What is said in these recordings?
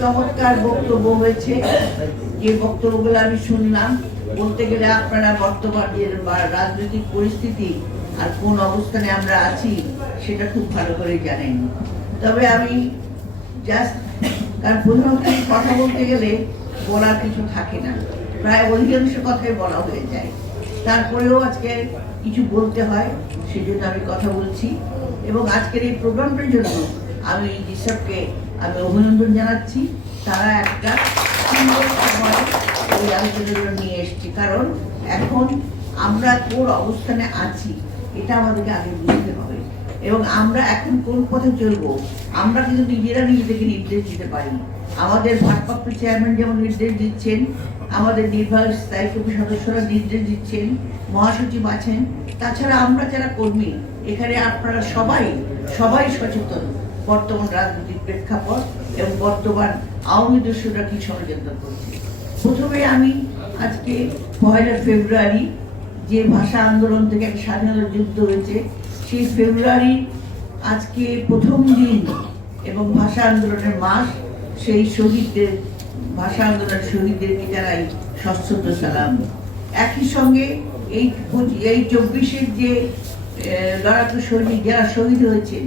চমৎকার বক্তব্য হয়েছে। যে বক্তব্যগুলো আমি শুনলাম, বলতে গেলে আপনারা বর্তমান রাজনৈতিক পরিস্থিতি আর কোন অবস্থানে আমরা আছি, সেটা খুব ভালো করে জানেন। তবে আমি জাস্ট কথা বলতে গেলে বলার কিছু থাকে না। প্রায় অধিকাংশ কথাই বলা হয়ে যায়। তারপরেও আজকে কিছু বলতে হয়, সেজন্য আমি কথা বলছি। এবং আজকের এই প্রোগ্রামটার জন্য আমি যেসবকে আমি অভিনন্দন জানাচ্ছি। তারা একটা সুন্দর সময় এই আলোচনাগুলো নিয়ে এসছি। কারণ এখন আমরা কোন অবস্থানে আছি, এটা আমাদেরকে আগে বুঝতে হবে। এবং আমরা এখন কোন পথে চলবো, আমরা কিন্তু নিজেরা নিজেদেরকে নির্দেশ দিতে পারি। আমাদের ভারপ্রাপ্ত চেয়ারম্যান যেমন নির্দেশ দিচ্ছেন, আমাদের নির্বাহী স্থায়ী কমিটি সদস্যরা নির্দেশ দিচ্ছেন, মহাসচিব আছেন। তাছাড়া আমরা যারা কর্মী, এখানে আপনারা সবাই সবাই সচেতন বর্তমান রাজনৈতিক প্রেক্ষাপট এবং বর্তমান আওয়ামী দস্যুরা কি ষড়যন্ত্র করছে? প্রথমে আমি আজকে পয়লা ফেব্রুয়ারি যে ভাষা আন্দোলন থেকে একটা স্বাধীনতা যুদ্ধ হয়েছে, সেই ফেব্রুয়ারি আজকে প্রথম দিন এবং ভাষা আন্দোলনের মাস, সেই শহীদদের, ভাষা আন্দোলনের শহীদদেরকে জানাই সশ্রদ্ধ সালাম? একই সঙ্গে এই এই চব্বিশের যে লড়াকু সৈনিক যারা শহীদ হয়েছেন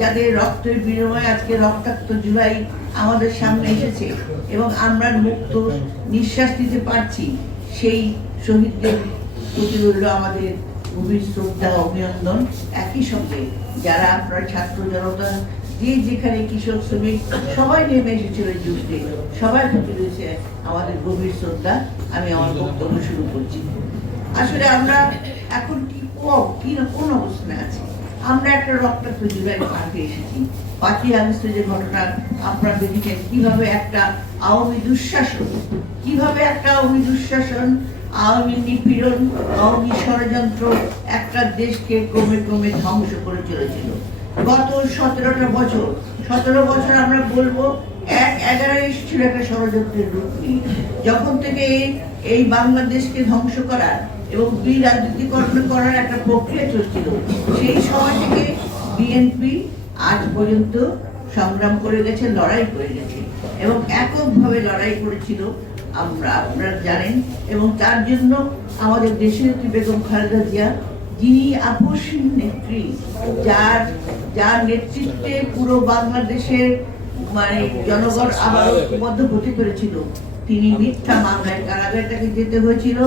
যাদের রক্তের বিনিময়ে আজকে রক্তাক্ত জুলাই আমাদের সামনে এসেছে এবং আমরা মুক্ত নিঃশ্বাস নিতে পারছি, সেই শহীদদের প্রতি রইল আমাদের গভীর শ্রদ্ধা অভিনন্দন। একই সঙ্গে যারা আপনার ছাত্র জনতা, যে যেখানে কৃষক, শ্রমিক, সবাই নেমে এসেছিল যুদ্ধে, সবার প্রতি রয়েছে আমাদের গভীর শ্রদ্ধা। আমি আমার বক্তব্য শুরু করছি। আসলে আমরা এখন কি ক- কি কোন অবস্থানে আছি আমরা একটা রক্তাক্ত জুলাই পার হয়ে এসেছি ঘটনা, আপনারা দেখেছেন, কীভাবে একটা আওয়ামী দুঃশাসন, কীভাবে একটা আওয়ামী দুঃশাসন, আওয়ামী নিপীড়ন, আওয়ামী ষড়যন্ত্র একটা দেশকে ক্রমে ক্রমে ধ্বংস করে চলেছিল। গত সতেরোটা বছর, সতেরো বছর আমরা বলব, এক এগারো ছিল একটা ষড়যন্ত্রের রূপ নিয়ে। যখন থেকে এই বাংলাদেশকে ধ্বংস করার এবং বিরাজনীতিকরণ করার একটা প্রক্রিয়া চলছিল। সেই সময় থেকে বিএনপি আজ পর্যন্ত সংগ্রাম করে গেছে, লড়াই করে গেছে এবং এককভাবে লড়াই করেছিল আমরা, আপনারা জানেন। এবং তার জন্য আমাদের দেশের বেগম খালেদা জিয়া, যিনি আপসীন নেত্রী, যার যার নেতৃত্বে পুরো বাংলাদেশের মানে জনগণ আবার ঐক্যবদ্ধ হতে পেরেছিল। তিনি মিথ্যা মামলায় কারাগারে তাকে যেতে হয়েছিল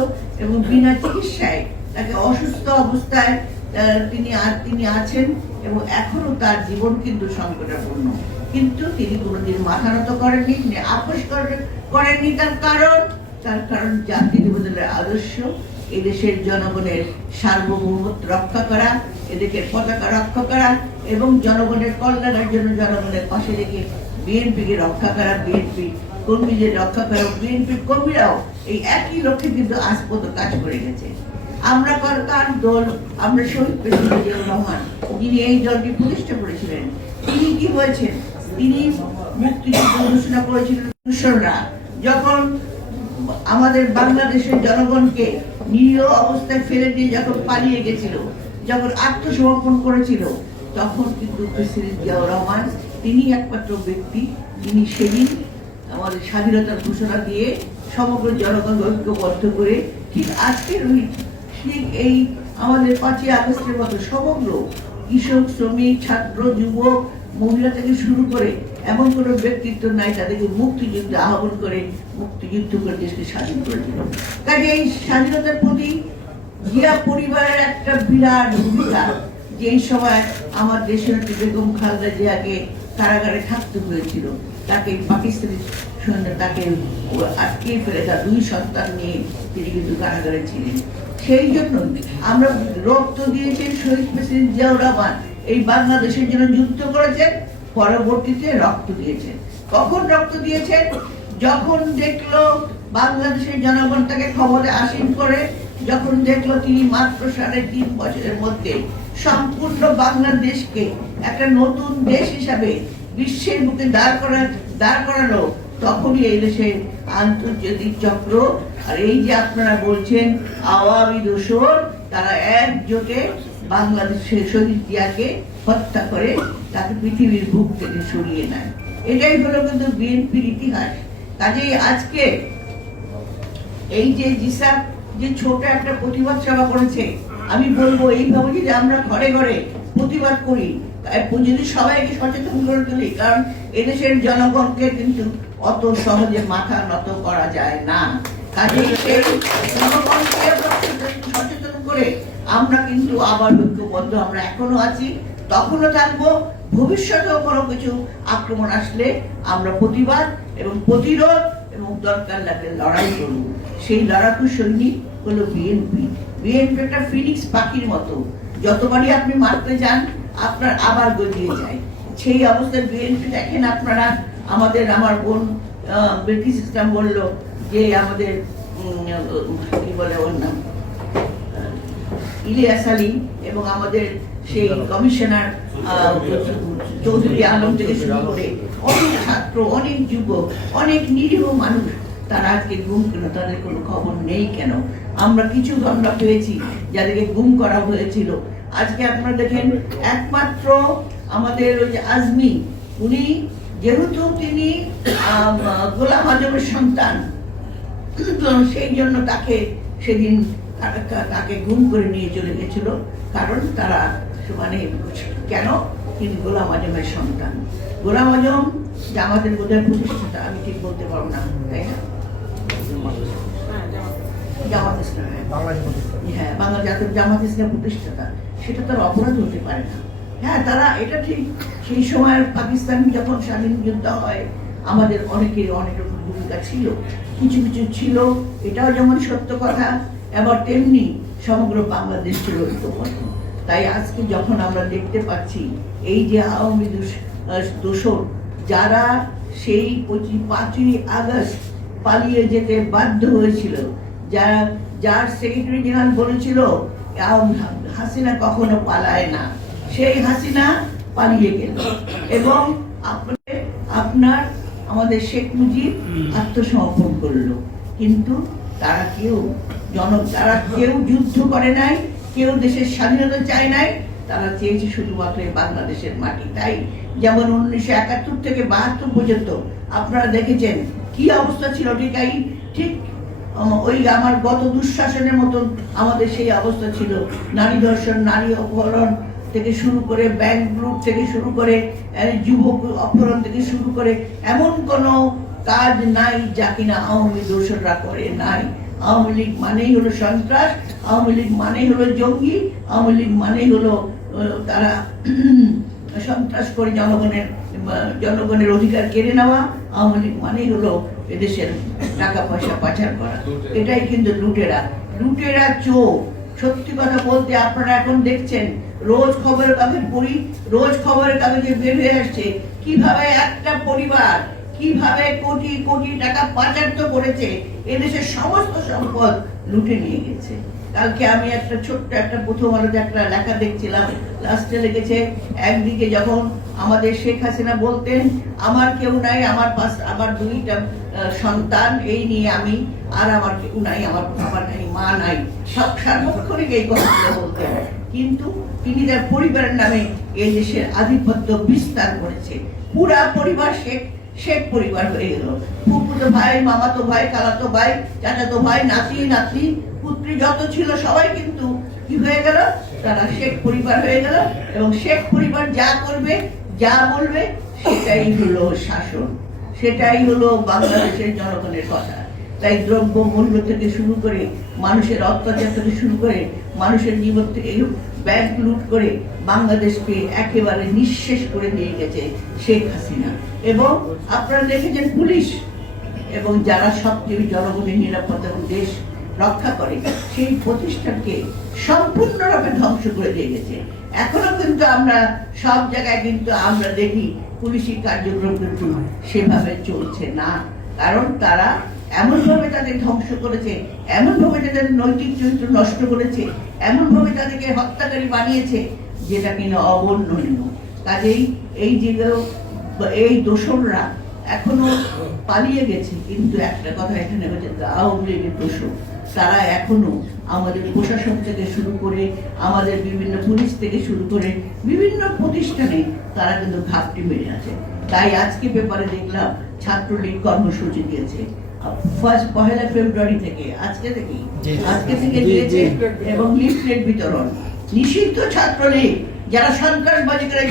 এবং বিনা চিকিৎসায় তাকে অসুস্থ অবস্থায় তিনি আর তিনি আছেন এবং এখনও তার জীবন কিন্তু সংকটাপূর্ণ। কিন্তু তিনি কোনোদিন মাথা নত করেননি, তিনি আপোষ করেননি তার কারণ। তার কারণ জাতি নিবেদনের আদর্শ, এদেশের জনগণের সার্বভৌমত্ব রক্ষা করা এদেরকে পতাকা রক্ষা করা এবং জনগণের কল্যাণের জন্য জনগণের পাশে রেখে বিএনপিকে রক্ষা করা, বিএনপি কর্মীদের রক্ষা করা বিএনপির কর্মীরাও এই একই লক্ষ্যে কিন্তু আজ পর্যন্ত কাজ করে গেছে। আমরা কার- দল? আমরা শহীদ প্রেসিডেন্ট রহমান। যিনি এই দলটি প্রতিষ্ঠা করেছিলেন। তিনি কি হয়েছেন তিনি মুক্তিযুদ্ধ ঘোষণা করেছিলেন কিশোররা যখন আমাদের বাংলাদেশের জনগণকে নিরীহ অবস্থায় ফেলে দিয়ে যখন পালিয়ে গেছিল, যখন আত্মসমর্পণ করেছিল, তখন কিন্তু প্রেসিডেন্ট জিয়াউর রহমান, তিনি একমাত্র ব্যক্তি যিনি সেদিন আমাদের স্বাধীনতার ঘোষণা দিয়ে সমগ্র জনগণ ঐক্যবদ্ধ করে ঠিক আজকের ওই ঠিক এই আমাদের পাঁচই আগস্টের মতো সমগ্র কৃষক, শ্রমিক, ছাত্র, যুবক, মহিলা থেকে শুরু করে এমন কোনো ব্যক্তিত্ব নাই তাদেরকে মুক্তিযুদ্ধে আহ্বান করে মুক্তিযুদ্ধ করে দেশকে স্বাধীন করেছিল কাজে এই স্বাধীনতার প্রতি জিয়া পরিবারের একটা বিরাট ভূমিকা যে সময় আমার দেশের বেগম খালেদা জিয়াকে কারাগারে থাকতে হয়েছিল। তাকে পাকিস্তানি সৈন্য তাকে আটকে ফেলে, তার দুই সন্তান নিয়ে তিনি কিন্তু কারাগারে ছিলেন। সেই জন্য আমরা রক্ত দিয়েছেন শহীদ প্রেসিডেন্ট জিয়াউর রহমান। এই বাংলাদেশের জন্য যুদ্ধ করেছেন, পরবর্তীতে রক্ত দিয়েছেন। কখন রক্ত দিয়েছেন? যখন দেখল বাংলাদেশের জনগণ তাকে ক্ষমতা আসীন করে, যখন দেখল তিনি মাত্র সাড়ে তিন বছরের মধ্যে সম্পূর্ণ বাংলাদেশকে একটা নতুন দেশ হিসাবে বিশ্বের বুকে দাঁড় করা, দাঁড় করালো, তখনই এই দেশের আন্তর্জাতিক চক্র। আর এই যে আপনারা বলছেন, আওয়ামী দোসর তারা একজোটে বাংলাদেশের শহীদ জিয়াকে হত্যা করে তাকে পৃথিবীর বুক থেকে সরিয়ে নেয়। এটাই হলো কিন্তু বিএনপির ইতিহাস। কাজেই আজকে এই যে জিসা যে ছোট একটা প্রতিবাদ সভা করেছে, আমি বলব এইভাবে যদি আমরা ঘরে ঘরে প্রতিবাদ করি। তাই যদি সবাইকে সচেতন করে তুলি, কারণ এদেশের জনগণকে কিন্তু অত সহজে মাথা নত করা যায় না। সচেতন করে আমরা কিন্তু আবার ঐক্যবদ্ধ আমরা এখনও আছি। তখনও থাকব, ভবিষ্যতেও কোনো কিছু আক্রমণ আসলে আমরা প্রতিবাদ এবং প্রতিরোধ এবং দরকার লাগলে লড়াই করব। সেই লড়াকু সৈনিক হলো বিএনপি। বিএনপি একটা ফিনিক্স পাখির মতো। যতবারই আপনি মারতে যান আপনার আবার গজিয়ে যায়। সেই অবস্থায় বিএনপি দেখেন আপনারা আমাদের আমার বোন ব্রিটিশ ইসলাম বলল যে আমাদের কি বলে ওর নাম? ইলিয়াস আলী এবং আমাদের সেই কমিশনার চৌধুরী আলম থেকে শুরু করে অনেক ছাত্র অনেক যুবক অনেক নিরীহ মানুষ তারা আজকে গুম কেন তাদের কোনো খবর নেই কেন? আমরা কিছু আমরা পেয়েছি যাদেরকে গুম করা হয়েছিল। আজকে আপনারা দেখেন, একমাত্র আমাদের ওই যে আজমি, উনি যেহেতু তিনি গোলাম আজমের সন্তান, সেই জন্য তাকে সেদিন তাকে গুম করে নিয়ে চলে গেছিল, কারণ তারা মানে কেন? তিনি গোলাম আজমের সন্তান। গোলাম আজম আমাদের বোধহয় প্রতিষ্ঠাতা, আমি ঠিক বলতে পারব না, তাই না? হ্যাঁ। বাংলা প্রতিষ্ঠাতা সেটা তার অপরাধ হতে পারে না হ্যাঁ তারা এটা ঠিক সেই সময় পাকিস্তান যখন স্বাধীন হয় আমাদের অনেকের অনেক রকম ভূমিকা ছিল কিছু কিছু ছিল এটাও যেমন সত্য কথা আবার তেমনি সমগ্র বাংলাদেশ ছিল তাই আজকে যখন আমরা দেখতে পাচ্ছি এই যে আওয়ামী দোষ- আহ, দোসর যারা সেই পঁচিশ পাঁচই আগস্ট পালিয়ে যেতে বাধ্য হয়েছিল যারা যার সেক্রেটারি জেনারেল বলেছিল হাসিনা কখনো পালায় না। সেই হাসিনা পালিয়ে গেল। এবং আপনি আপনার আমাদের শেখ মুজিব আত্মসমর্পণ করল। কিন্তু তারা কেউ জন তারা কেউ যুদ্ধ করে নাই কেউ দেশের স্বাধীনতা চায় নাই। তারা চেয়েছে শুধুমাত্র এই বাংলাদেশের মাটি। তাই যেমন উনিশশো একাত্তর থেকে বাহাত্তর পর্যন্ত আপনারা দেখেছেন কি অবস্থা ছিল ঠিক ঠিক ওই আমার গত দুঃশাসনের মতন আমাদের সেই অবস্থা ছিল। নারী ধর্ষণ, নারী অপহরণ থেকে শুরু করে ব্যাংক গ্রুপ থেকে শুরু করে যুবক অপহরণ থেকে শুরু করে এমন কোনো কাজ নাই যা কিনা আওয়ামী দোষররা করে নাই। আওয়ামী লীগ মানেই হলো সন্ত্রাস, আওয়ামী লীগ মানেই হলো জঙ্গি, আওয়ামী লীগ মানেই হলো তারা সন্ত্রাস করে জনগণের জনগণের অধিকার কেড়ে নেওয়া, আওয়ামী লীগ মানেই হলো এদেশের টাকা পয়সা পাচার করা। এটাই কিন্তু লুটেরা। লুটেরা চোর। সত্যি কথা বলতে আপনারা এখন দেখছেন, রোজ খবরের কাগজ পড়ি, রোজ খবরের কাগজে বের হয়ে আসছে, কীভাবে একটা পরিবার, কীভাবে কোটি কোটি টাকা পাচার তো করেছে, এদেশের সমস্ত সম্পদ লুটে নিয়ে গেছে। কালকে আমি একটা ছোট্ট একটা প্রথম আলোতে একটা লেখা দেখছিলাম, লাস্টে লেগেছে, একদিকে যখন আমাদের শেখ হাসিনা বলতেন, আমার কেউ নাই, আমার পাশ আমার দুইটা সন্তান, এই নিয়ে আমি, আর আমার কেউ নাই, আমার আমার নাই মা নাই। সব সার্বক্ষণিক এই কথাগুলো বলতেন। কিন্তু তিনি তার পরিবারের নামে এই দেশের আধিপত্য বিস্তার করেছে। পুরা পরিবার শেখ শেখ পরিবার হয়ে গেল। ফুফুতো ভাই, মামাতো ভাই খালাতো ভাই, চাচাতো ভাই, নাতি নাতি পুত্রী যত ছিল সবাই কিন্তু কি হয়ে গেল? তারা শেখ পরিবার হয়ে গেল এবং শেখ পরিবার যা করবে যা বলবে, সেটাই হলো শাসন, সেটাই হলো বাংলাদেশের জনগণের কথা। তাই দ্রব্য মূল্য থেকে শুরু করে মানুষের অত্যাচার থেকে শুরু করে মানুষের জীবন থেকে ব্যাংক লুট করে বাংলাদেশকে একেবারে নিঃশেষ করে দিয়ে গেছে শেখ হাসিনা। এবং আপনারা দেখেছেন পুলিশ, এবং যারা সবচেয়ে জনগণের নিরাপত্তা এবং দেশ রক্ষা করে, সেই প্রতিষ্ঠানকে সম্পূর্ণরূপে ধ্বংস করে দিয়ে গেছে। এখনও কিন্তু আমরা সব জায়গায় কিন্তু আমরা দেখি পুলিশি কার্যক্রম কিন্তু সেভাবে চলছে না। কারণ তারা এমনভাবে তাদের ধ্বংস করেছে, এমনভাবে তাদের নৈতিক চরিত্র নষ্ট করেছে, এমনভাবে তাদেরকে হত্যাকারী বানিয়েছে, যেটা কিনা অবর্ণনীয়। কাজেই এই যে এই দোসররা এখনও পালিয়ে গেছে। কিন্তু একটা কথা এখানে হচ্ছে আওয়ামী লীগের দোষর, তারা এখনও আমাদের প্রশাসন থেকে শুরু করে আমাদের বিভিন্ন পুলিশ থেকে শুরু করে বিভিন্ন প্রতিষ্ঠানে তারা কিন্তু ঘাপটি মেরে আছে। তাই আজকে পেপারে দেখলাম ছাত্রলীগ কর্মসূচি দিয়েছে। ফার্স্ট পহেলা ফেব্রুয়ারি থেকে আজকে থেকে আজকে থেকে দিয়েছে এবং লিফলেট বিতরণ। নিষিদ্ধ ছাত্রলীগ যারা সন্ত্রাসবাদী করে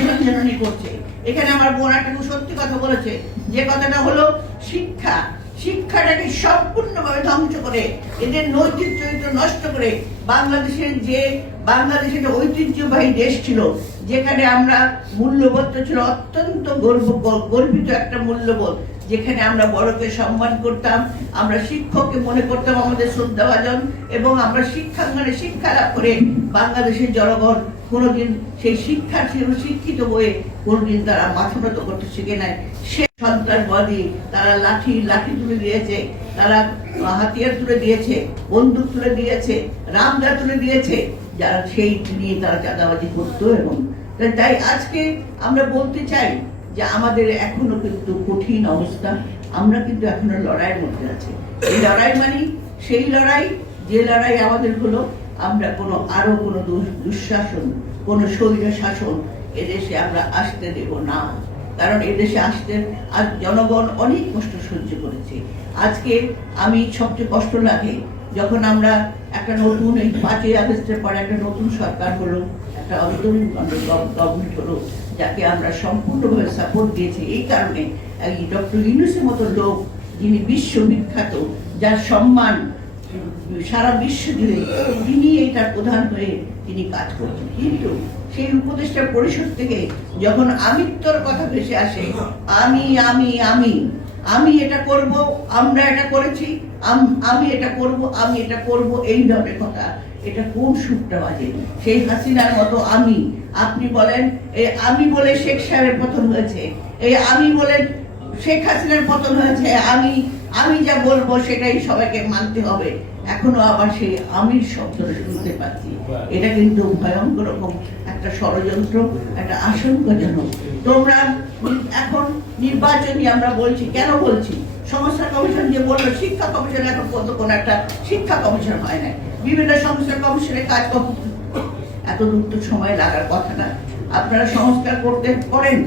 করছে। এখানে আমার বোন একটা সত্যি কথা বলেছে। যে কথাটা হলো শিক্ষা শিক্ষাটাকে সম্পূর্ণভাবে ধ্বংস করে, এদের নৈতিক চরিত্র নষ্ট করে বাংলাদেশের যে, বাংলাদেশের ঐতিহ্যবাহী দেশ ছিল, যেখানে আমরা মূল্যবোধটা ছিল অত্যন্ত গর্ব, গর্বিত একটা মূল্যবোধ, যেখানে আমরা বড়কে সম্মান করতাম, আমরা শিক্ষককে মনে করতাম আমাদের শ্রদ্ধাভাজন, এবং আমরা শিক্ষাঙ্গনে শিক্ষা লাভ করে বাংলাদেশের জনগণ কোনোদিন সেই শিক্ষা ছিল শিক্ষিত বয়ে কোনোদিন তারা মাথা নত করতে শিখে নেয় সে সন্ত্রাসবাদী, তারা লাঠি লাঠি তুলে দিয়েছে, তারা হাতিয়ার তুলে দিয়েছে, বন্দুক তুলে দিয়েছে রামদা তুলে দিয়েছে, যারা সেই নিয়ে তারা চাঁদাবাজি করতো এবং তাই আজকে আমরা বলতে চাই যে আমাদের এখনও কিন্তু কঠিন অবস্থা। আমরা কিন্তু এখনও লড়াইয়ের মধ্যে আছি। এই লড়াই মানে সেই লড়াই, যে লড়াই আমাদের হলো, আমরা কোনো, আরও কোনো দুঃশাসন, কোনো স্বৈর শাসন এদেশে আমরা আসতে দেব না। কারণ এদেশে আসতে আজ জনগণ অনেক কষ্ট সহ্য করেছে। আজকে আমি সবচেয়ে কষ্ট লাগে যখন আমরা একটা নতুন এই পাঁচই আগস্টের পরে একটা নতুন সরকার হলো, একটা অন্তরীণ গভর্নমেন্ট হলো, যাকে আমরা সম্পূর্ণভাবে সাপোর্ট দিয়েছি। এই কারণে এই ডক্টর ইউনুসের মতো লোক যিনি বিশ্ববিখ্যাত যার সম্মান সারা বিশ্ব জুড়ে তিনি এটার প্রধান হয়ে তিনি কাজ করছেন। কিন্তু সেই উপদেষ্টা পরিষদ থেকে যখন আমিত্বর কথা ভেসে আসে, আমি আমি আমি আমি এটা করব, আমরা এটা করেছি, আমি এটা করব, আমি এটা করব, এই ধরনের কথা, এটা কোন সুরটা বাজে? সেই হাসিনার মতো আমি, আপনি বলেন, এই আমি বলে শেখ সাহেবের পতন হয়েছে, এই আমি বলে শেখ হাসিনার পতন হয়েছে, আমি আমি যা বলব সেটাই সবাইকে মানতে হবে। এখনও আবার সেই আমির শব্দটা শুনতে পাচ্ছি। এটা কিন্তু ভয়ঙ্কর রকম একটা ষড়যন্ত্র, একটা আশঙ্কাজনক। তোমরা এখন নির্বাচনী আমরা বলছি, কেন বলছি? সংস্কার কমিশন যে বলল, শিক্ষা কমিশন এখন পর্যন্ত কোনো একটা শিক্ষা কমিশন হয় না বিভিন্ন সংস্কার কমিশনের কাজ এত দ্রুত সময় লাগার কথা না। আপনারা সংস্কার করতে করেন।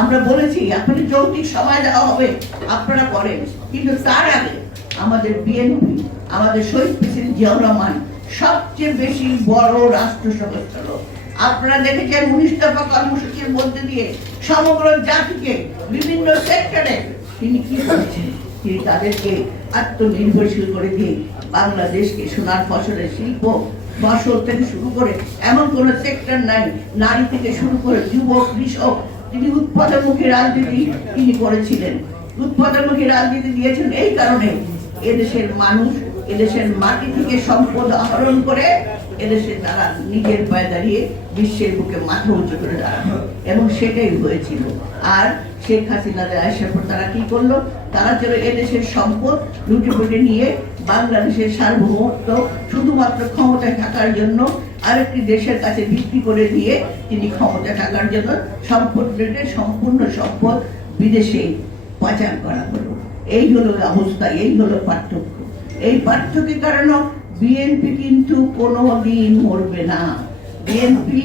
আমরা বলেছি, আপনাদের যৌক্তিক সময় দেওয়া হবে। আপনারা করেন। কিন্তু তার আগে আমাদের বিএনপি, আমাদের শহীদ প্রেসিডেন্ট জিয়াউর রহমান সবচেয়ে বেশি বড় রাষ্ট্র সংস্থা লোক। আপনারা দেখেছেন উনিশ দফা কর্মসূচির মধ্যে দিয়ে সমগ্র জাতিকে বিভিন্ন সেক্টরে তিনি কি করেছেন? তিনি তাদেরকে আত্মনির্ভরশীল করে দিয়ে বাংলাদেশকে সোনার ফসলের শিল্প, ফসল থেকে শুরু করে এমন কোন সেক্টর নাই, নারী থেকে শুরু করে যুবক, কৃষক তিনি উৎপাদনমুখী রাজনীতি তিনি করেছিলেন। উৎপাদনমুখী রাজনীতি দিয়েছেন এই কারণে এদেশের মানুষ, এদেশের মাটি থেকে সম্পদ আহরণ করে এদেশে তারা নিজের পায়ে দাঁড়িয়ে বিশ্বের বুকে মাথা উঁচু করে দাঁড়ানো। এবং সেটাই হয়েছিল। আর শেখ হাসিনাদের আসার পর তারা কি করল? তারা ছিল এদেশের সম্পদ লুটে পুটে নিয়ে বাংলাদেশের সার্বভৌমত্ব শুধুমাত্র ক্ষমতায় থাকার জন্য আরেকটি দেশের কাছে বিক্রি করে দিয়ে তিনি ক্ষমতা থাকার জন্য সম্পদ সম্পূর্ণ সম্পদ বিদেশে পাচার করা হলো। এই হলো অবস্থা এই হলো পার্থক্য। এই পার্থক্যের কারণে বিএনপি কিন্তু কোনো দিন মরবে না। বিএনপি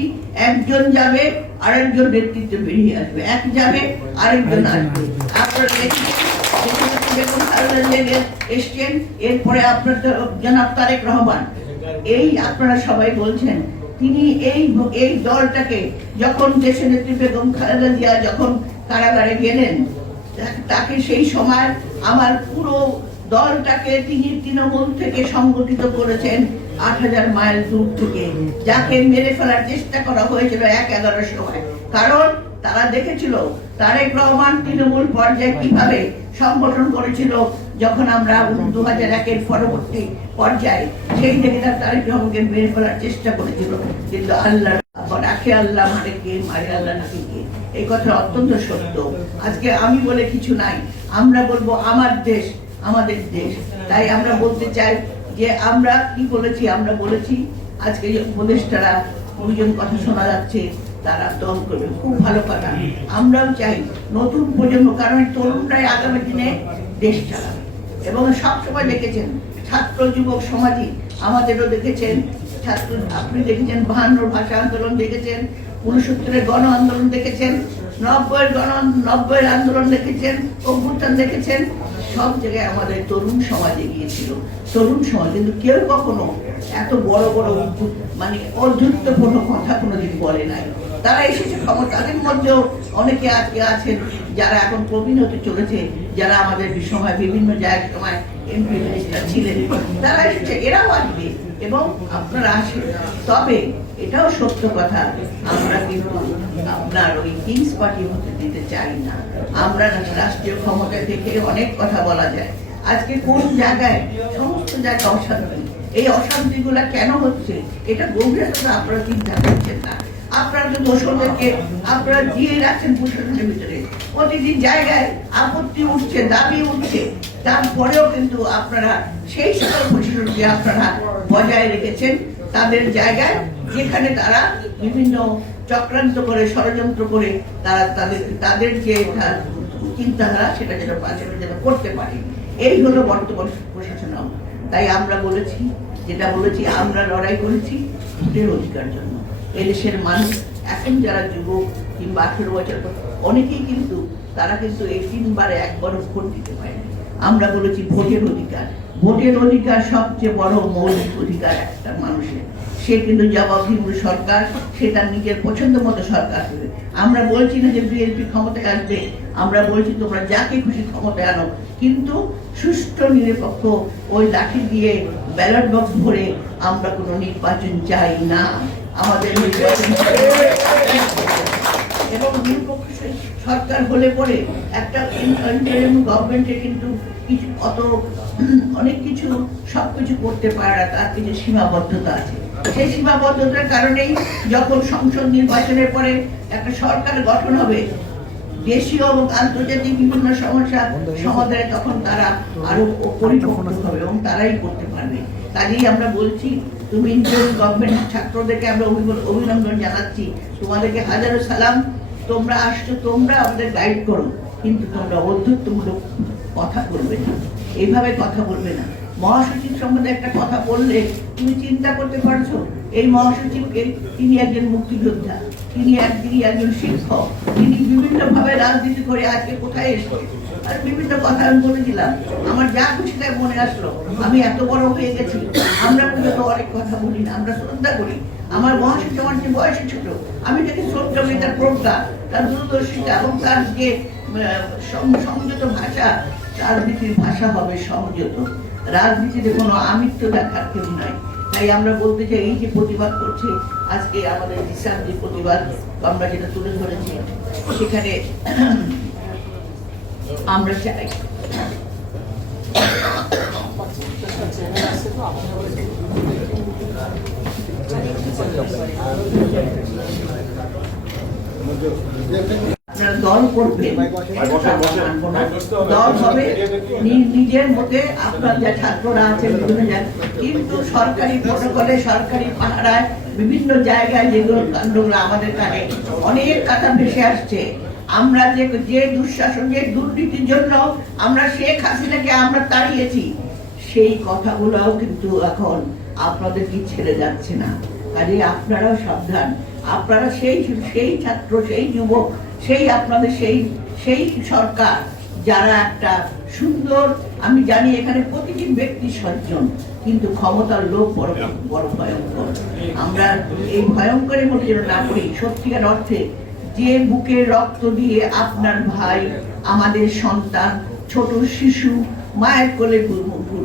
একজন যাবে আরেকজন নেতৃত্ব বেরিয়ে আসবে। এক যাবে আরেকজন আসবে। আপনারা এসছেন এরপরে আপনার জনাব তারেক রহমান। এই আপনারা সবাই বলছেন তিনি এই এই দলটাকে যখন দেশনেত্রী বেগম খালেদা জিয়া যখন কারাগারে গেলেন তাকে সেই সময় আমার পুরো দলটাকে তিনি তৃণমূল থেকে সংগঠিত করেছেন আট হাজার মাইল দূর থেকে, যাকে মেরে ফেলার চেষ্টা করা হয়েছিল এক এগারোর সময়। কারণ তারা দেখেছিল, তারেক রহমান তৃণমূল পর্যায়ে কীভাবে সংগঠন করেছিল, যখন আমরা দু হাজার একের পরবর্তী পর্যায়ে সেই থেকে তার তারেক রহমানকে মেরে ফেলার চেষ্টা করেছিল। কিন্তু আল্লাহ, রাখে আল্লাহ মানে কে মারে আল্লাহ নাকি কে এই কথা অত্যন্ত সত্য। আজকে আমি বলে কিছু নাই। আমরা বলব আমার দেশ, আমাদের দেশ। তাই আমরা বলতে চাই যে আমরা কি বলেছি, আমরা বলেছি, আজকে যে উপদেষ্টারা দুজন কথা শোনা যাচ্ছে, তারা দল করবে। খুব ভালো কথা। আমরাও চাই নতুন প্রজন্ম, কারণ তরুণরাই আগামী দিনে দেশ চালাবে। এবং সবসময় দেখেছেন, ছাত্র, যুবক, সমাজই আমাদেরও দেখেছেন, ছাত্র, আপনি দেখেছেন, বাহান্নর ভাষা আন্দোলন দেখেছেন উনসত্তরের গণ আন্দোলন দেখেছেন নব্বই গণ নব্বই আন্দোলন দেখেছেন, অভ্যুত্থান দেখেছেন, সব জায়গায় আমাদের তরুণ সমাজ এগিয়েছিল। তরুণ সমাজ কিন্তু কেউ কখনো এত বড় বড় মানে অধ্যুত্বপূর্ণ কথা কোনোদিন বলে নাই। তারা এসেছে ক্ষমতা তাদের মধ্যেও অনেকে আজকে আছেন, যারা এখন প্রবীণ হতে চলেছে, যারা আমাদের সময় বিভিন্ন জায়গায় সময় এমপি মিনিস্টার ছিলেন, তারা এসেছে, এরাও আসবে এবং আপনারা আসেন তবে এটাও সত্য কথা। আমরা কিন্তু আপনার ওই কিংস পার্টি হতে দিতে চাই না। আমরা রাষ্ট্রীয় ক্ষমতা থেকে অনেক কথা বলা যায়। আজকে কোন জায়গায় সমস্ত জায়গায় অশান্তি এই অশান্তিগুলা কেন হচ্ছে? এটা গভীরতা আপনারা চিন্তা করছেন না। আপনারা তো আপনারা দিয়ে রাখছেন ভিতরে। জায়গায় আপত্তি উঠছে, দাবি উঠছে। তারপরেও কিন্তু আপনারা সেই সকল প্রশাসনকে আপনারা বজায় রেখেছেন। তাদের জায়গায় যেখানে তারা বিভিন্ন চক্রান্ত করে, ষড়যন্ত্র করে তারা তাদের তাদের যে চিন্তাধারা সেটা যেন পাশে যেন করতে পারে। এই হলো বর্তমান প্রশাসন তাই আমরা বলেছি, যেটা বলেছি, আমরা লড়াই করেছি, ভোটের অধিকার জন্য। এদেশের মানুষ, এখন যারা যুবক কিংবা আঠেরো বছর, অনেকেই কিন্তু, তারা কিন্তু এই তিনবারে একবার ভোট দিতে পারেনি। আমরা বলেছি ভোটের অধিকার। ভোটের অধিকার সবচেয়ে বড় মৌলিক অধিকার একটা মানুষের। সে কিন্তু জবাবদিহিত সরকার সে তার নিজের পছন্দ মতো সরকার হবে আমরা বলছি না যে বিএনপি ক্ষমতায় আসবে, আমরা বলছি তোমরা যাকে খুশি ক্ষমতায় আনো। কিন্তু সুষ্ঠু নিরপেক্ষ ওই লাঠি দিয়ে ব্যালট বক্স ভরে আমরা কোনো নির্বাচন চাই না। আমাদের নির্বাচন এবং নিরপেক্ষ সরকার হলে পরে একটা ইন্টারিম গভর্নমেন্টে কিন্তু কিছু অত, অনেক কিছু সবকিছু করতে পারে না, তার কিছু সীমাবদ্ধতা আছে। সেই সীমাবদ্ধতার কারণেই যখন সংসদ নির্বাচনের পরে একটা সরকার গঠন হবে, দেশীয় এবং আন্তর্জাতিক বিভিন্ন সমস্যা সমাধানে তখন তারা আরও পরিপক্ক হবে এবং তারাই করতে পারবে। কাজেই আমরা বলছি, তুমি ইন্ডিয়ান গভর্নমেন্ট ছাত্রদেরকে আমরা অভিনন্দন জানাচ্ছি। তোমাদেরকে হাজারো সালাম। তোমরা আসছো, তোমরা আমাদের গাইড করো। কিন্তু তোমরা অধ্যত্বমূলক কথা বলবে না। এইভাবে কথা বলবে না। মহাসচিব সম্বন্ধে একটা কথা বললে তুমি চিন্তা করতে পারছ? এই মহাসচিবকে তিনি একজন মুক্তিযোদ্ধা, তিনি এক, তিনি একজন শিক্ষক, তিনি বিভিন্ন ভাবে রাজনীতি করে আজকে কোথায় এসেছে? আর বিভিন্ন কথা আমি বলেছিলাম। আমার যা খুশি তাই মনে আসলো। আমি এত বড় হয়ে গেছি। আমরা পর্যন্ত অনেক কথা বলি না, আমরা শ্রদ্ধা করি। আমার মহাসচিব আমার যে বয়সে ছোট আমি তাকে শ্রদ্ধা করি তার প্রজ্ঞা, তার দূরদর্শিতা এবং তার যে সংযত ভাষা, রাজনীতির ভাষা হবে সংযত রাজনীতিতে কোনো আমিত্ব দেখার কেউ নাই। তাই আমরা বলতে চাই, এই যে প্রতিবাদ করছে, আজকে আমাদের দিশার যে প্রতিবাদ আমরা যেটা তুলে ধরেছি, সেখানে আমরা চাই। আপনারা দল করবেন দল হবে। নিজের আপনার ছাত্ররা আছে বিভিন্ন কিন্তু সরকারি প্রটোকলে, সরকারি বিভিন্ন জায়গায় যেগুলো কাণ্ডগুলো আমাদের কানে অনেক কথা ভেসে আসছে। আমরা যে যে দুঃশাসন, যে দুর্নীতির জন্য আমরা শেখ হাসিনাকে আমরা তাড়িয়েছি, সেই কথাগুলোও কিন্তু এখন আপনাদের কি ছেড়ে যাচ্ছে না। কাজে আপনারাও সাবধান। আপনারা সেই সেই ছাত্র, সেই যুবক, সেই আপনাদের, সেই সেই সরকার যারা একটা সুন্দর, আমি জানি এখানে প্রতিটি ব্যক্তি সজ্জন কিন্তু ক্ষমতার লোক বড় বড় ভয়ঙ্কর। আমরা এই ভয়ঙ্করের মধ্যে যেন না করি সত্যিকার অর্থে যে বুকে রক্ত দিয়ে আপনার ভাই, আমাদের সন্তান, ছোট শিশু, মায়ের কোলে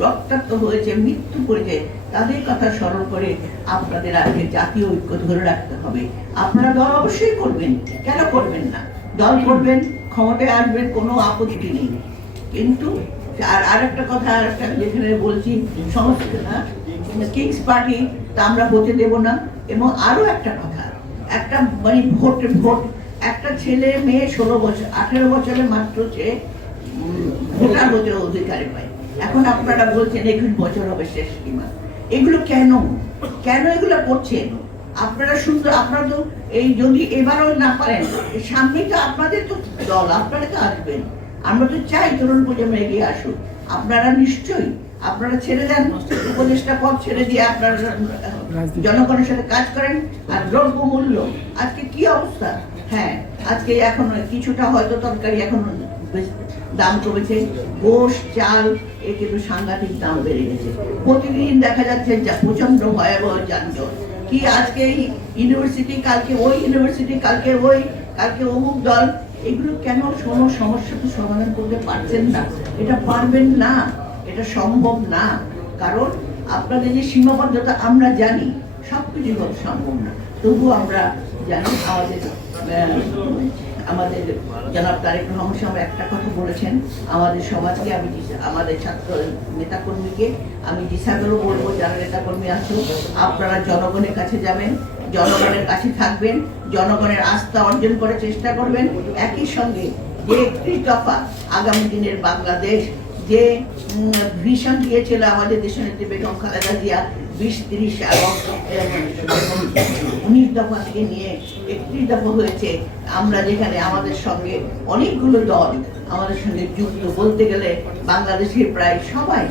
রক্তাক্ত হয়েছে, মৃত্যু করেছে তাদের কথা স্মরণ করে আপনাদের আজকে জাতীয় ঐক্য ধরে রাখতে হবে। আপনারা দল অবশ্যই করবেন, কেন করবেন না? দল করবেন, ক্ষমতায় আসবেন, কোনো আপত্তি নেই। কিন্তু আর আরেকটা কথা, আরেকটা যেখানে বলছি, সমস্ত না কিংস পার্টি তা আমরা হতে দেব না। এবং আরও একটা কথা, একটা মানে ভোট ভোট, একটা ছেলে মেয়ে ষোলো বছর, আঠেরো বছরে মাত্র সে ভোটার হতে অধিকারে পায় এখন আপনারা বলছেন একুশ বছর হবে শেষ সীমা এগুলো কেন? কেন এগুলো করছেন আপনারা সুন্দর আপনারা তো এই যদি এবারও না পারেন সামনে তো আপনাদের তো দল, আপনারা তো আসবেন। আমরা তো চাই তরুণ প্রজন্ম এগিয়ে আসুক। আপনারা নিশ্চয়ই, আপনারা ছেড়ে দেন, উপদেষ্টা পদ ছেড়ে দিয়ে আপনারা জনগণের সাথে কাজ করেন আর দ্রব্য মূল্য। আজকে কি অবস্থা? হ্যাঁ আজকে এখন কিছুটা হয়তো তরকারি এখন দাম কমেছে, গোশ, চাল, এ কিন্তু সাংঘাতিক দাম বেড়ে গেছে। প্রতিদিন দেখা যাচ্ছে প্রচণ্ড ভয়াবহ যানজট। কি আজকে ইউনিভার্সিটি, কালকে ওই ইউনিভার্সিটি, কালকে ওই, কালকে অমুক দল, এগুলো কেন কোনো সমস্যা তো সমাধান করতে পারছেন না? এটা পারবেন না, এটা সম্ভব না। কারণ আপনাদের যে সীমাবদ্ধতা, আমরা জানি সবকিছু হতে সম্ভব না। তবুও আমরা জানি, আমাদের আমাদের জনাব তারেক রহমান সাহেব একটা কথা বলেছেন, আমাদের সমাজকে আমি আমাদের ছাত্র নেতাকর্মীকে আমি ডিসাবেলও বলব, যারা নেতাকর্মী আছো, আপনারা জনগণের কাছে যাবেন, জনগণের কাছে থাকবেন, জনগণের আস্থা অর্জন করার চেষ্টা করবেন। একই সঙ্গে যে একত্রিশ দফা আগামী দিনের বাংলাদেশ, যে ভিশন দিয়েছিল আমাদের দেশনেত্রী বেগম খালেদা জিয়া বিশ তিরিশ এবং উনিশ দফা থেকে নিয়ে একত্রিশ দফা হয়েছে। আমরা যেখানে আমাদের সঙ্গে অনেকগুলো দল আমাদের সঙ্গে যুক্ত বলতে গেলে বাংলাদেশের প্রায় সবাই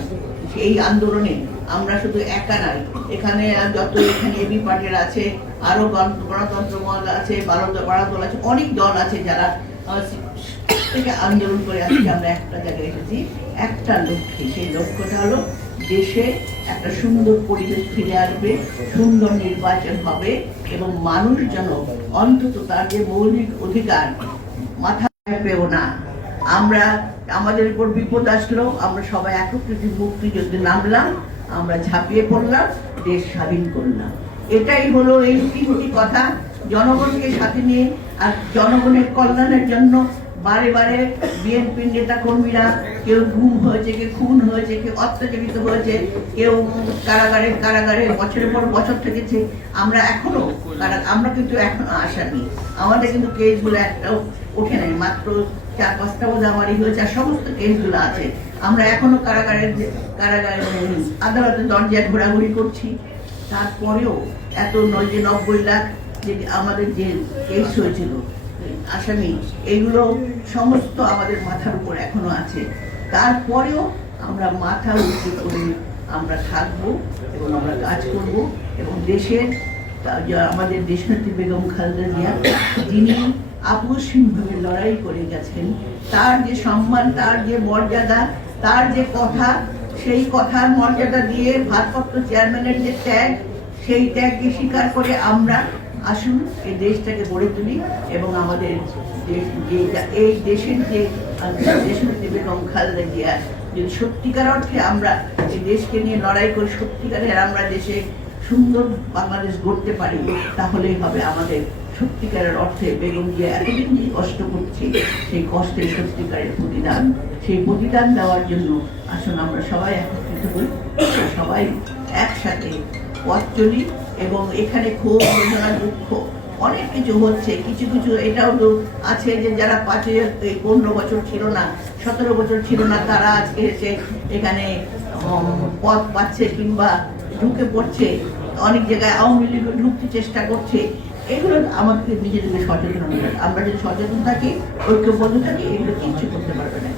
এই আন্দোলনে আমরা শুধু একা নাই। এখানে যত এখানে এবি পার্টির আছে, আরও গণ- গণতন্ত্র মহল আছে বারো বারো দল আছে, অনেক দল আছে যারা থেকে আন্দোলন করে আজকে আমরা একটা জায়গায় এসেছি। একটা লক্ষ্যে, সেই লক্ষ্যটা হলো দেশে একটা সুন্দর পরিবেশ ফিরে আসবে, সুন্দর নির্বাচন হবে এবং মানুষ যেন অন্তত তার যে মৌলিক অধিকার মাথায় পেও না। আমরা, আমাদের উপর বিপদ আসলো আমরা সবাই একত্রিত মুক্তিযুদ্ধে নামলাম, আমরা ঝাঁপিয়ে পড়লাম, দেশ স্বাধীন করলাম। এটাই হলো এই তিনটি কথা, জনগণকে সাথে নিয়ে আর জনগণের কল্যাণের জন্য বারে বারে বিএনপির নেতা কর্মীরা, কেউ গুম হয়েছে, কেউ খুন হয়েছে, কেউ অত্যাচারিত হয়েছে, কেউ কারাগারে কারাগারে বছরের পর বছর থেকেছে। আমরা এখনও কারা- আমরা কিন্তু এখনও আসামি আমাদের কিন্তু কেসগুলো একটাও ওঠে নাই। মাত্র চার পাঁচটা বোধ হয়েছে আর সমস্ত কেসগুলো আছে। আমরা এখনও কারাগারের কারাগারে আদালতের দরজায় ঘোরাঘুরি করছি। তারপরেও এত নয় যে নব্বই লাখ যে আমাদের যে কেস হয়েছিল আসামি এগুলো সমস্ত আমাদের মাথার উপর এখনও আছে। তারপরেও আমরা মাথা উঁচু করে আমরা থাকব এবং আমরা কাজ করব এবং দেশের আমাদের দেশনেত্রী বেগম খালেদা জিয়া, যিনি আপসহীনভাবে লড়াই করে গেছেন, তার যে সম্মান, তার যে মর্যাদা, তার যে কথা, সেই কথার মর্যাদা দিয়ে ভারপ্রাপ্ত চেয়ারম্যানের যে ত্যাগ, সেই ত্যাগকে স্বীকার করে আমরা আসুন, এই দেশটাকে গড়ে তুলি এবং আমাদের যে এই দেশের যে দেশনেত্রী বেগম খালেদা জিয়া, যদি সত্যিকার অর্থে আমরা এই দেশকে নিয়ে লড়াই করে সত্যিকারের আমরা দেশে সুন্দর বাংলাদেশ গড়তে পারি, তাহলেই হবে আমাদের সত্যিকারের অর্থে বেগম জিয়া এতদিন যে কষ্ট করছে, সেই কষ্টের সত্যিকারের প্রতিদান। সেই প্রতিদান দেওয়ার জন্য আসুন আমরা সবাই একত্রিত হই, সবাই একসাথে পথ চলি। এবং এখানে ক্ষোভ বেদনা দুঃখ। অনেক কিছু হচ্ছে, কিছু কিছু এটাও তো আছে যে যারা পাঁচে পনেরো বছর ছিল না, সতেরো বছর ছিল না, তারা আজকে এসে এখানে পথ পাচ্ছে কিংবা ঢুকে পড়ছে। অনেক জায়গায় আওয়ামী লীগ ঢুকতে চেষ্টা করছে। এগুলো আমাদের নিজেদেরকে সচেতন আমরা যদি সচেতন থাকি, ঐক্যবদ্ধ থাকি, এগুলো কিচ্ছু করতে পারবে না।